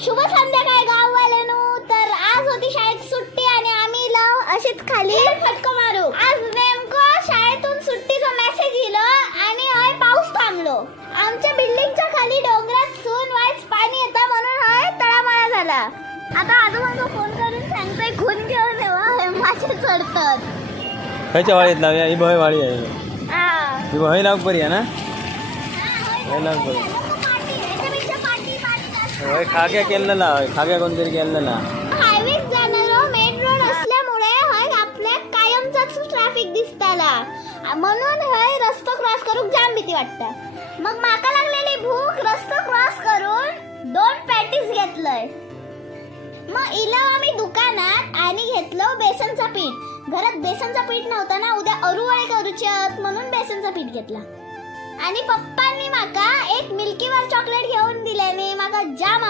शुभ संध्याकाळ गाववाल्यांनो. तर आज होती शाळेत सुट्टी आणि आम्ही अशीच खाली फटको मारू. आज नेमकं शाळेतून सुट्टीचा मेसेज इलो आणि हय पाऊस थांबलो. आमच्या बिल्डिंगच्या खाली डोंगरात सून वाईच पाणी येतं म्हणून हय तळामळा झाला. आता आजोबांना फोन करून सांगतोय खून घेऊन येवा मासे चढतात. खयच्या वाळीत लावूया? ही भय वाळी आहे. ही भय लावक बरी आहे ना? भय लावक बरी. होय खाग्या केलेला होय, खाग्या कोणतरी केलेला. हायवेत जाणारा मेन रोड असल्यामुळे हय आपल्या कायमचाच ट्रॅफिक दिसताला म्हणून हय रस्तो क्रॉस करूक जाम भीती वाटता. मग माका लागलेली भूक रस्तो क्रॉस करून 2 पॅटीस घेतलंय. मग इलो आम्ही दुकानात आणि घेतलो बेसनचा पीठ. घरात बेसनचा पीठ नव्हता ना, उद्या अरुवळे करूच्यात म्हणून बेसनचा पीठ घेतला. आणि पप्पांनी माका एक मिल्की बार चॉकलेट घेऊन दिल्याने माका जाम